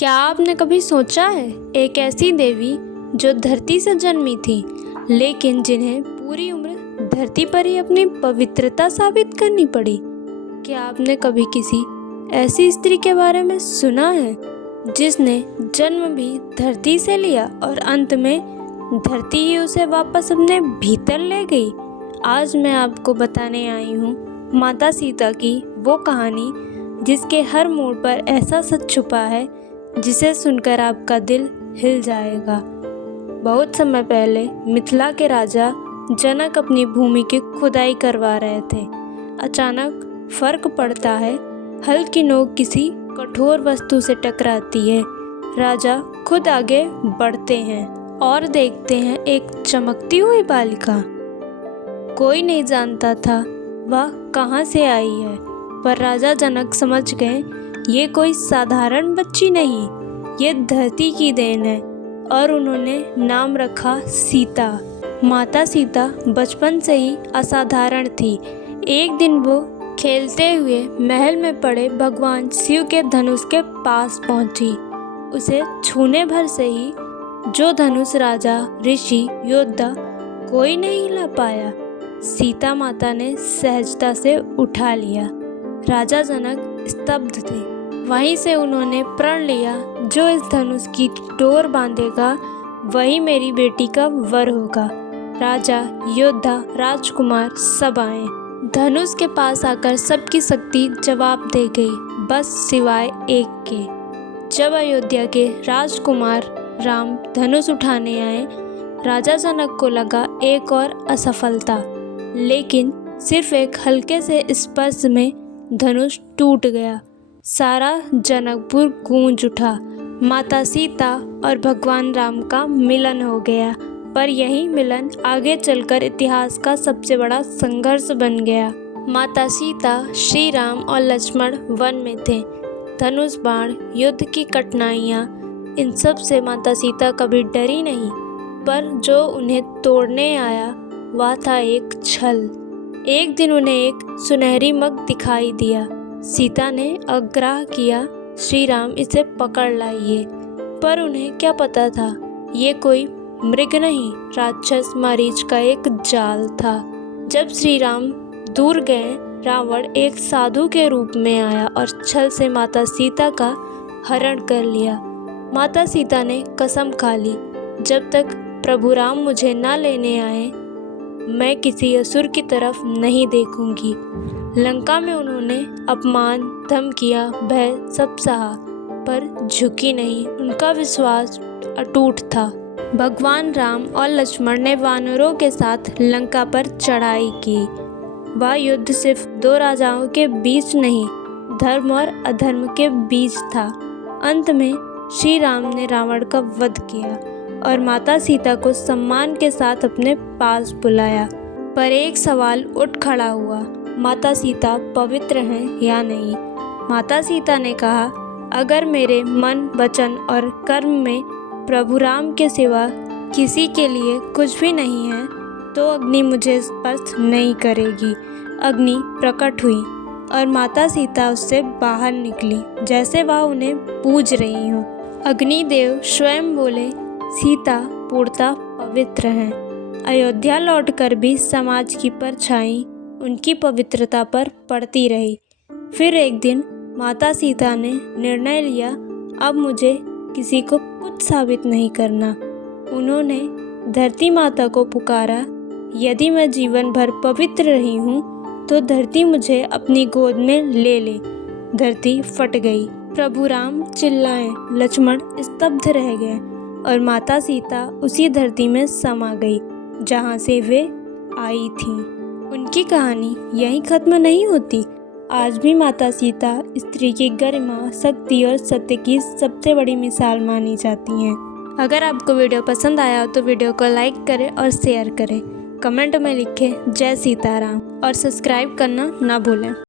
क्या आपने कभी सोचा है, एक ऐसी देवी जो धरती से जन्मी थी लेकिन जिन्हें पूरी उम्र धरती पर ही अपनी पवित्रता साबित करनी पड़ी। क्या आपने कभी किसी ऐसी स्त्री के बारे में सुना है जिसने जन्म भी धरती से लिया और अंत में धरती ही उसे वापस अपने भीतर ले गई। आज मैं आपको बताने आई हूँ माता सीता की वो कहानी जिसके हर मोड़ पर ऐसा सच छुपा है जिसे सुनकर आपका दिल हिल जाएगा। बहुत समय पहले मिथिला के राजा जनक अपनी भूमि की खुदाई करवा रहे थे। अचानक फर्क पड़ता है, हल की नोक किसी कठोर वस्तु से टकराती है। राजा खुद आगे बढ़ते हैं और देखते हैं एक चमकती हुई बालिका। कोई नहीं जानता था वह कहाँ से आई है, पर राजा जनक समझ गए ये कोई साधारण बच्ची नहीं, ये धरती की देन है और उन्होंने नाम रखा सीता। माता सीता बचपन से ही असाधारण थी। एक दिन वो खेलते हुए महल में पड़े भगवान शिव के धनुष के पास पहुंची। उसे छूने भर से ही जो धनुष राजा, ऋषि, योद्धा कोई नहीं ला पाया। सीता माता ने सहजता से उठा लिया। राजा जनक स्तब्ध थे। वहीं से उन्होंने प्रण लिया, जो इस धनुष की डोर बांधेगा वही मेरी बेटी का वर होगा। राजा, योद्धा, राजकुमार सब आए। धनुष के पास आकर सबकी शक्ति जवाब दे गई, बस सिवाय एक के। जब अयोध्या के राजकुमार राम धनुष उठाने आए, राजा जनक को लगा एक और असफलता, लेकिन सिर्फ एक हल्के से स्पर्श में धनुष टूट गया। सारा जनकपुर गूंज उठा। माता सीता और भगवान राम का मिलन हो गया, पर यही मिलन आगे चलकर इतिहास का सबसे बड़ा संघर्ष बन गया। माता सीता, श्री राम और लक्ष्मण वन में थे। धनुष बाण, युद्ध की कठिनाइयाँ, इन सब से माता सीता कभी डरी नहीं, पर जो उन्हें तोड़ने आया वह था एक छल। एक दिन उन्हें एक सुनहरी मग दिखाई दिया। सीता ने आग्रह किया, श्री राम इसे पकड़ लाइए, पर उन्हें क्या पता था ये कोई मृग नहीं, राक्षस मारीच का एक जाल था। जब श्री राम दूर गए, रावण एक साधु के रूप में आया और छल से माता सीता का हरण कर लिया। माता सीता ने कसम खा ली, जब तक प्रभु राम मुझे ना लेने आए मैं किसी असुर की तरफ नहीं देखूंगी। लंका में उन्होंने अपमान, धमकियां, भय सब सहा, पर झुकी नहीं। उनका विश्वास अटूट था। भगवान राम और लक्ष्मण ने वानरों के साथ लंका पर चढ़ाई की। वह युद्ध सिर्फ दो राजाओं के बीच नहीं, धर्म और अधर्म के बीच था। अंत में श्री राम ने रावण का वध किया और माता सीता को सम्मान के साथ अपने पास बुलाया। पर एक सवाल उठ खड़ा हुआ, माता सीता पवित्र हैं या नहीं? माता सीता ने कहा, अगर मेरे मन, वचन और कर्म में प्रभु राम के सिवा किसी के लिए कुछ भी नहीं है तो अग्नि मुझे स्पर्श नहीं करेगी। अग्नि प्रकट हुई और माता सीता उससे बाहर निकली जैसे वह उन्हें पूज रही हो। अग्निदेव स्वयं बोले, सीता पूर्णतः पवित्र हैं। अयोध्या लौटकर भी समाज की परछाई उनकी पवित्रता पर पड़ती रही। फिर एक दिन माता सीता ने निर्णय लिया, अब मुझे किसी को कुछ साबित नहीं करना। उन्होंने धरती माता को पुकारा, यदि मैं जीवन भर पवित्र रही हूँ तो धरती मुझे अपनी गोद में ले ले। धरती फट गई। प्रभु राम चिल्लाए, लक्ष्मण स्तब्ध रह गए और माता सीता उसी धरती में समा गई जहाँ से वे आई थीं। उनकी कहानी यहीं खत्म नहीं होती। आज भी माता सीता स्त्री की गरिमा, शक्ति और सत्य की सबसे बड़ी मिसाल मानी जाती हैं। अगर आपको वीडियो पसंद आया हो तो वीडियो को लाइक करें और शेयर करें। कमेंट में लिखें जय सीताराम और सब्सक्राइब करना ना भूलें।